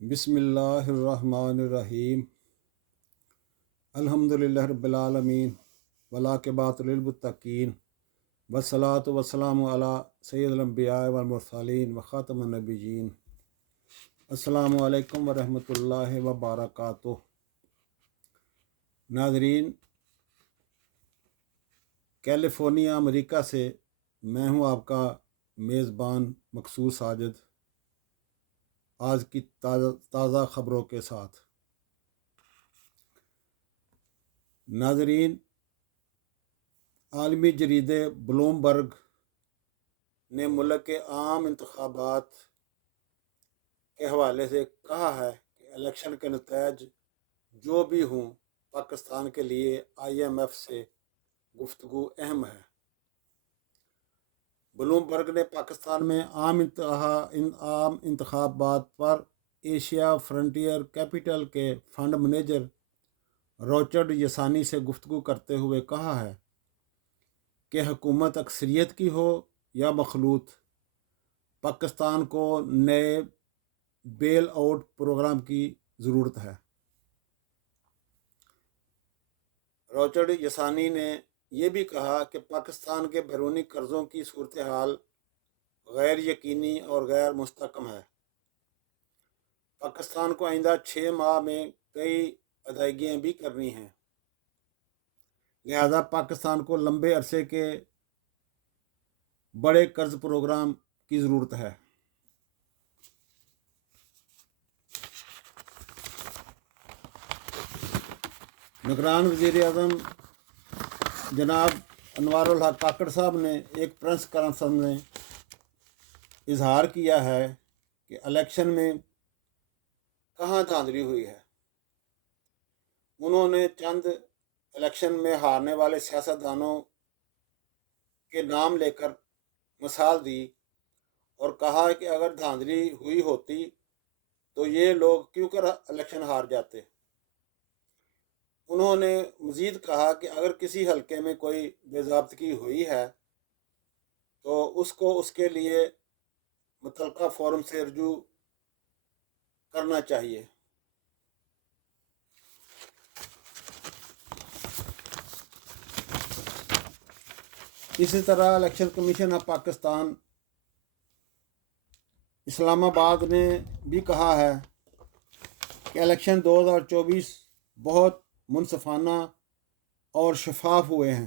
بسم اللہ الرحمن الرحیم الحمدللہ رب العالمین والعاقبۃ للمتقین والصلاۃ والسلام علی سید الانبیاء والمرسلین وخاتم النبیین۔ السلام علیکم ورحمۃ اللہ وبرکاتہ۔ ناظرین، کیلیفورنیا امریکہ سے میں ہوں آپ کا میزبان مقصود ساجد، آج کی تازہ خبروں کے ساتھ۔ ناظرین، عالمی جریدے بلومبرگ نے ملک کے عام انتخابات کے حوالے سے کہا ہے کہ الیکشن کے نتائج جو بھی ہوں، پاکستان کے لیے IMF سے گفتگو اہم ہے۔ بلومبرگ نے پاکستان میں عام انتخابات پر ایشیا فرنٹیئر کیپٹل کے فنڈ منیجر رچرڈ یسانی سے گفتگو کرتے ہوئے کہا ہے کہ حکومت اکثریت کی ہو یا مخلوط، پاکستان کو نئے بیل آؤٹ پروگرام کی ضرورت ہے۔ رچرڈ یسانی نے یہ بھی کہا کہ پاکستان کے بیرونی قرضوں کی صورتحال غیر یقینی اور غیر مستحکم ہے۔ پاکستان کو آئندہ 6 ماہ میں کئی ادائیگیاں بھی کرنی ہیں، لہذا پاکستان کو لمبے عرصے کے بڑے قرض پروگرام کی ضرورت ہے۔ نگران وزیر اعظم جناب انوار الحق کاکڑ صاحب نے ایک پریس کانفرنس میں اظہار کیا ہے کہ الیکشن میں کہاں دھاندلی ہوئی ہے۔ انہوں نے چند الیکشن میں ہارنے والے سیاستدانوں کے نام لے کر مثال دی اور کہا کہ اگر دھاندلی ہوئی ہوتی تو یہ لوگ کیوں کر الیکشن ہار جاتے۔ انہوں نے مزید کہا کہ اگر کسی حلقے میں کوئی بے ضابطگی ہوئی ہے تو اس کو اس کے لیے متعلقہ فورم سے رجوع کرنا چاہیے۔ اسی طرح الیکشن کمیشن آف پاکستان اسلام آباد نے بھی کہا ہے کہ الیکشن 2024 بہت منصفانہ اور شفاف ہوئے ہیں،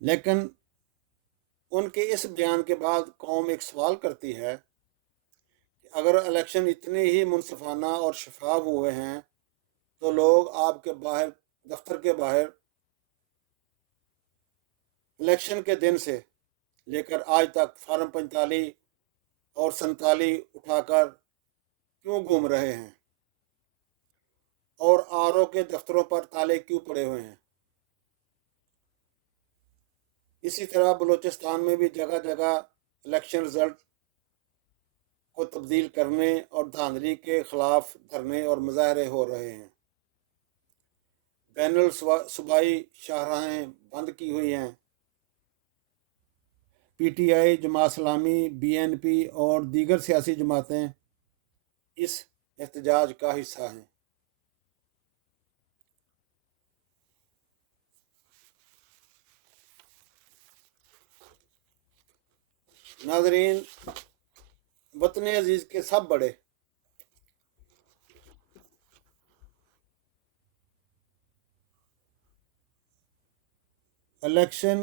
لیکن ان کے اس بیان کے بعد قوم ایک سوال کرتی ہے کہ اگر الیکشن اتنے ہی منصفانہ اور شفاف ہوئے ہیں تو لوگ آپ کے باہر، دفتر کے باہر الیکشن کے دن سے لے کر آج تک فارم 45 اور 47 اٹھا کر کیوں گھوم رہے ہیں، اور RO کے دفتروں پر تالے کیوں پڑے ہوئے ہیں۔ اسی طرح بلوچستان میں بھی جگہ جگہ الیکشن رزلٹ کو تبدیل کرنے اور دھاندلی کے خلاف دھرنے اور مظاہرے ہو رہے ہیں۔ بین الصوبائی شاہراہیں بند کی ہوئی ہیں۔ PTI، جماعت اسلامی، BNP اور دیگر سیاسی جماعتیں اس احتجاج کا حصہ ہیں۔ ناظرین، وطن عزیز کے سب بڑے الیکشن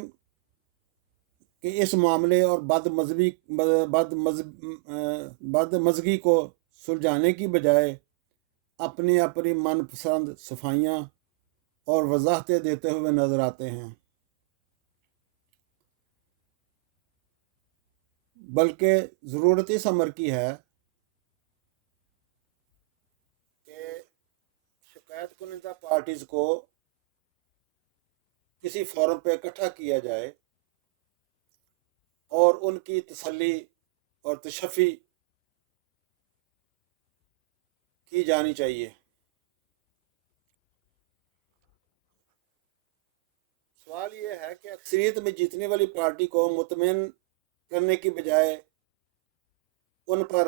کے اس معاملے اور بدمزگی کو سلجھانے کی بجائے اپنی اپنی من پسند صفائیاں اور وضاحتیں دیتے ہوئے نظر آتے ہیں، بلکہ ضرورت اس امر کی ہے کہ شکایت کنندہ پارٹیز کو کسی فورم پہ اکٹھا کیا جائے اور ان کی تسلی اور تشفی کی جانی چاہیے۔ سوال یہ ہے کہ اکثریت میں جیتنے والی پارٹی کو مطمئن کرنے کی بجائے ان پر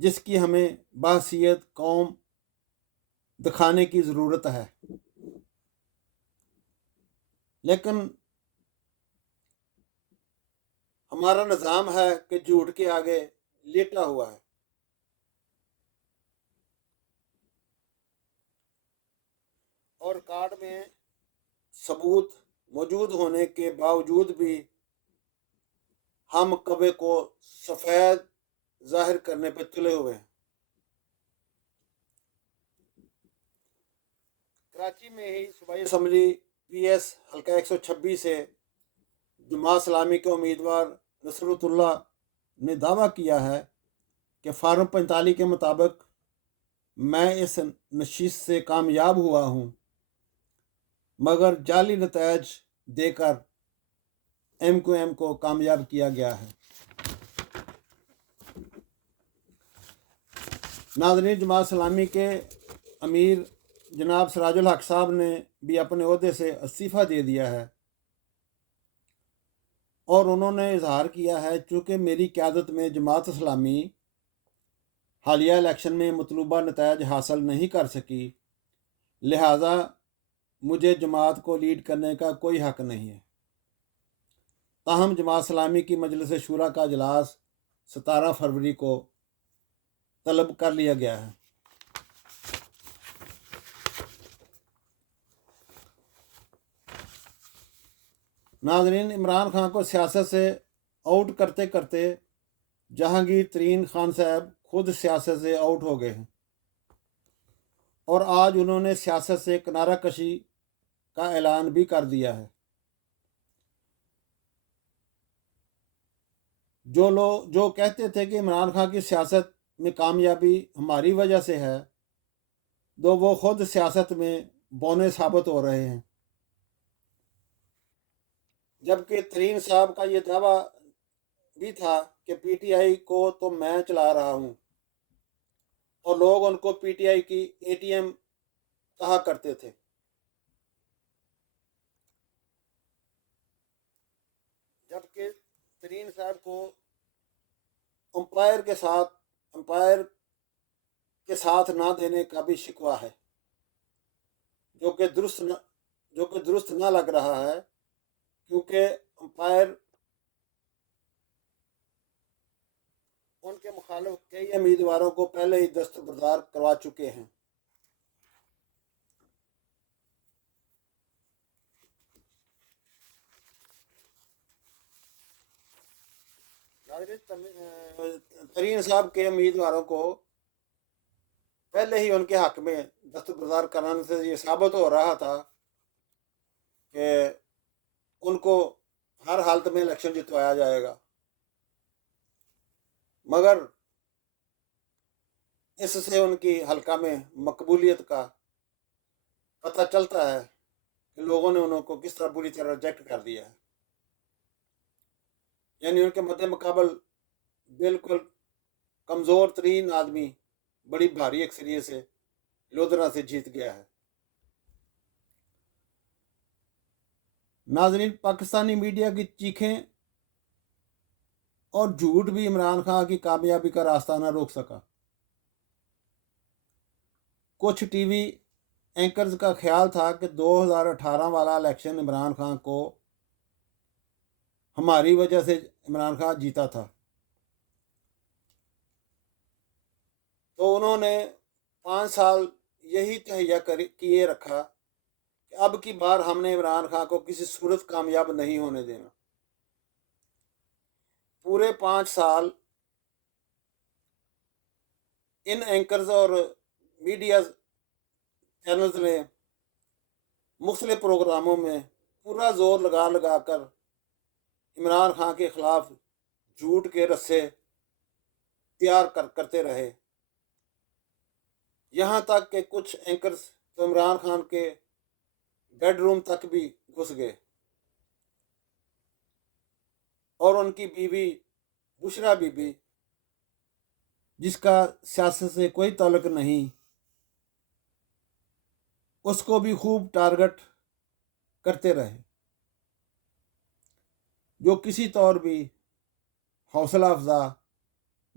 جس کی ہمیں بحیثیت قوم دکھانے کی ضرورت ہے، لیکن ہمارا نظام ہے کہ جھوٹ کے آگے لیٹا ہوا ہے۔ اور ریکارڈ میں ثبوت موجود ہونے کے باوجود بھی ہم کبے کو سفید ظاہر کرنے پہ تلے ہوئے ہیں۔ کراچی میں ہی صوبائی اسمبلی پی ایس حلقہ 126 سے جماعت اسلامی کے امیدوار نصرت اللہ نے دعویٰ کیا ہے کہ فارم 45 کے مطابق میں اس نشست سے کامیاب ہوا ہوں، مگر جعلی نتائج دے کر ایم کیو ایم کو کامیاب کیا گیا ہے۔ ناظرین، جماعت اسلامی کے امیر جناب سراج الحق صاحب نے بھی اپنے عہدے سے استعفیٰ دے دیا ہے، اور انہوں نے اظہار کیا ہے چونکہ میری قیادت میں جماعت اسلامی حالیہ الیکشن میں مطلوبہ نتائج حاصل نہیں کر سکی، لہٰذا مجھے جماعت کو لیڈ کرنے کا کوئی حق نہیں ہے۔ تاہم جماعت اسلامی کی مجلس شورا کا اجلاس 17 فروری کو طلب کر لیا گیا ہے۔ ناظرین، عمران خان کو سیاست سے آؤٹ کرتے کرتے جہانگیر ترین خان صاحب خود سیاست سے آؤٹ ہو گئے ہیں، اور آج انہوں نے سیاست سے کنارہ کشی کا اعلان بھی کر دیا ہے۔ جو کہتے تھے کہ عمران خان کی سیاست میں کامیابی ہماری وجہ سے ہے، تو وہ خود سیاست میں بونے ثابت ہو رہے ہیں، جبکہ ترین صاحب کا یہ دعویٰ بھی تھا کہ پی ٹی آئی کو تو میں چلا رہا ہوں، اور لوگ ان کو پی ٹی آئی کی اے ٹی ایم کہا کرتے تھے۔ جبکہ ترین صاحب کو امپائر کے ساتھ نہ دینے کا بھی شکوہ ہے، جو کہ درست نہ لگ رہا ہے، کیونکہ امپائر ان کے مخالف کئی امیدواروں کو پہلے ہی دستبردار کروا چکے ہیں۔ ترین صاحب کے امیدواروں کو پہلے ہی ان کے حق میں دستبردار کرانے سے یہ ثابت ہو رہا تھا کہ ان کو ہر حالت میں الیکشن جتوایا جائے گا، مگر اس سے ان کی حلقہ میں مقبولیت کا پتہ چلتا ہے کہ لوگوں نے انہوں کو کس طرح بری طرح ریجیکٹ کر دیا ہے۔ یعنی ان کے مد مقابل بالکل کمزور ترین آدمی بڑی بھاری اکثریت سے لودھرا سے جیت گیا ہے۔ ناظرین، پاکستانی میڈیا کی چیخیں اور جھوٹ بھی عمران خان کی کامیابی کا راستہ نہ روک سکا۔ کچھ ٹی وی اینکرز کا خیال تھا کہ 2018 والا الیکشن عمران خان کو ہماری وجہ سے عمران خان جیتا تھا، تو انہوں نے 5 سال یہی تہیہ کیے رکھا کہ اب کی بار ہم نے عمران خان کو کسی صورت کامیاب نہیں ہونے دینا۔ پورے 5 سال ان اینکرز اور میڈیا چینلز نے مختلف پروگراموں میں پورا زور لگا کر عمران خان کے خلاف جھوٹ کے رسے تیار کرتے رہے، یہاں تک کہ کچھ اینکرز تو عمران خان کے بیڈ روم تک بھی گھس گئے، اور ان کی بیوی بشرا بی بی، جس کا سیاست سے کوئی تعلق نہیں، اس کو بھی خوب ٹارگٹ کرتے رہے، جو کسی طور بھی حوصلہ افزا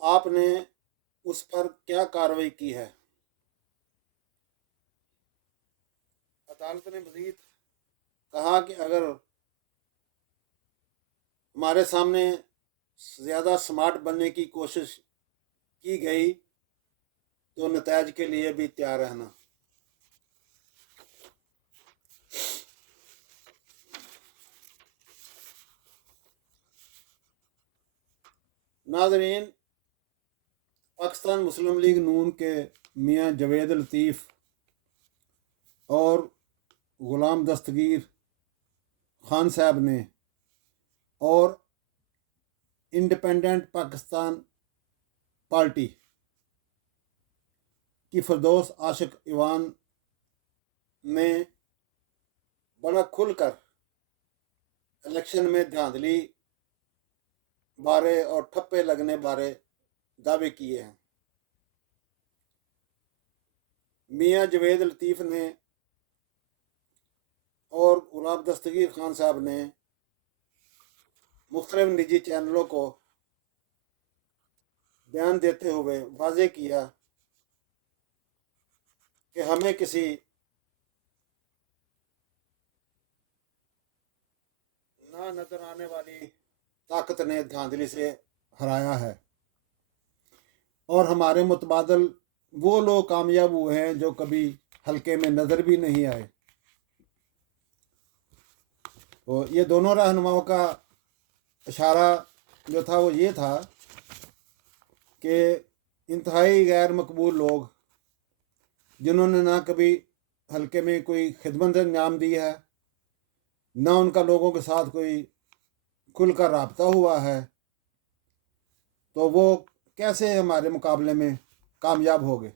آپ نے اس پر کیا کارروائی کی ہے؟ عدالت نے مزید کہا کہ اگر ہمارے سامنے زیادہ سمارٹ بننے کی کوشش کی گئی تو نتائج کے لیے بھی تیار رہنا۔ ناظرین، پاکستان مسلم لیگ نون کے میاں جوید لطیف اور غلام دستگیر خان صاحب نے اور انڈیپینڈنٹ پاکستان پارٹی کی فردوس عاشق ایوان نے بڑا کھل کر الیکشن میں دھاندلی بارے اور ٹھپے لگنے بارے دعوے کیے ہیں۔ میاں جوید لطیف نے اور غلام دستگیر خان صاحب نے مختلف نجی چینلوں کو بیان دیتے ہوئے واضح کیا کہ ہمیں کسی نہ نظر آنے والی طاقت نے دھاندلی سے ہرایا ہے، اور ہمارے متبادل وہ لوگ کامیاب ہوئے ہیں جو کبھی حلقے میں نظر بھی نہیں آئے۔ تو یہ دونوں رہنماؤں کا اشارہ جو تھا وہ یہ تھا کہ انتہائی غیر مقبول لوگ جنہوں نے نہ کبھی حلقے میں کوئی خدمت انجام دی ہے، نہ ان کا لوگوں کے ساتھ کوئی کھل کر رابطہ ہوا ہے، تو وہ کیسے ہمارے مقابلے میں کامیاب ہو گئے۔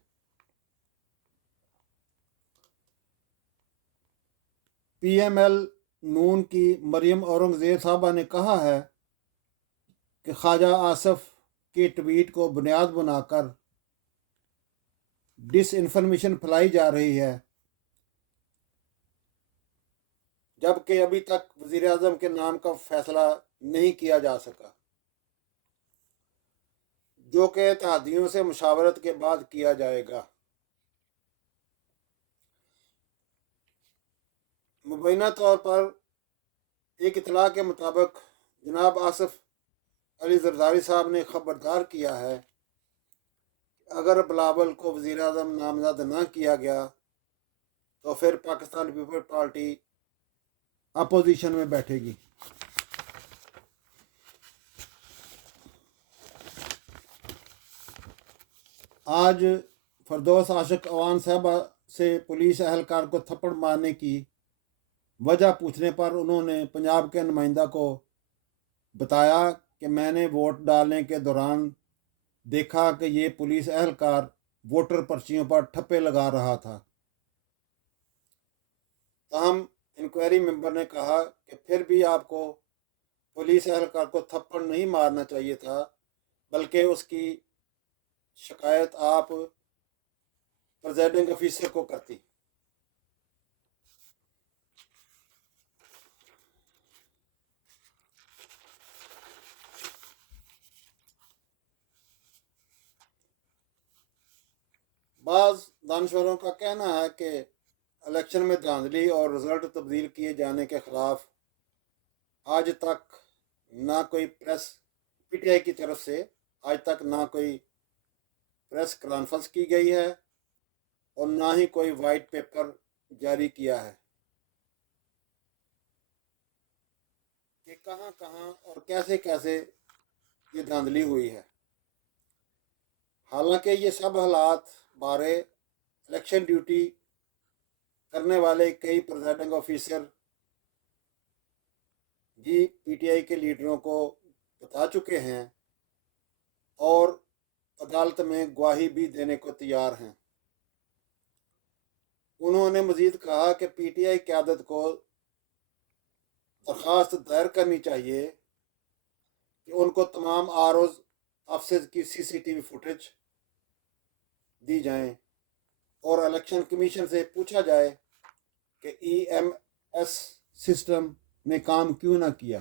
پی ایم ایل نون کی مریم اورنگزیب صاحبہ نے کہا ہے کہ خواجہ آصف کے ٹویٹ کو بنیاد بنا کر ڈس انفارمیشن پھیلائی جا رہی ہے، جبکہ ابھی تک وزیر اعظم کے نام کا فیصلہ نہیں کیا جا سکا، جو کہ اتحادیوں سے مشاورت کے بعد کیا جائے گا۔ مبینہ طور پر ایک اطلاع کے مطابق جناب آصف علی زرداری صاحب نے خبردار کیا ہے کہ اگر بلاول کو وزیر اعظم نامزد نہ کیا گیا تو پھر پاکستان پیپل پارٹی اپوزیشن میں بیٹھے گی۔ آج فردوس عاشق ایوان صاحبہ سے پولیس اہلکار کو تھپڑ مارنے کی وجہ پوچھنے پر انہوں نے پنجاب کے نمائندہ کو بتایا کہ میں نے ووٹ ڈالنے کے دوران دیکھا کہ یہ پولیس اہلکار ووٹر پرچیوں پر ٹھپے لگا رہا تھا۔ تاہم انکوائری ممبر نے کہا کہ پھر بھی آپ کو پولیس اہلکار کو تھپڑ نہیں مارنا چاہیے تھا، بلکہ اس کی شکایت آپ پریزائڈنگ آفیسر کو کرتی۔ بعض دانشوروں کا کہنا ہے کہ الیکشن میں دھاندلی اور رزلٹ تبدیل کیے جانے کے خلاف آج تک نہ کوئی پریس پی ٹی آئی کی طرف سے آج تک نہ کوئی پریس کانفرنس کی گئی ہے اور نہ ہی کوئی وائٹ پیپر جاری کیا ہے کہ کہاں کہاں اور کیسے کیسے یہ دھاندلی ہوئی ہے۔ حالانکہ یہ سب حالات بارے الیکشن ڈیوٹی کرنے والے کئی پریزائڈنگ آفیسر بھی پی ٹی آئی کے لیڈروں کو بتا چکے ہیں اور عدالت میں گواہی بھی دینے کو تیار ہیں۔ انہوں نے مزید کہا کہ پی ٹی آئی قیادت کو درخواست دائر کرنی چاہیے کہ ان کو تمام آرز آفسز کی سی سی ٹی وی فوٹیج دی جائیں اور الیکشن کمیشن سے پوچھا جائے کہ ای ایم ایس سسٹم نے کام کیوں نہ کیا۔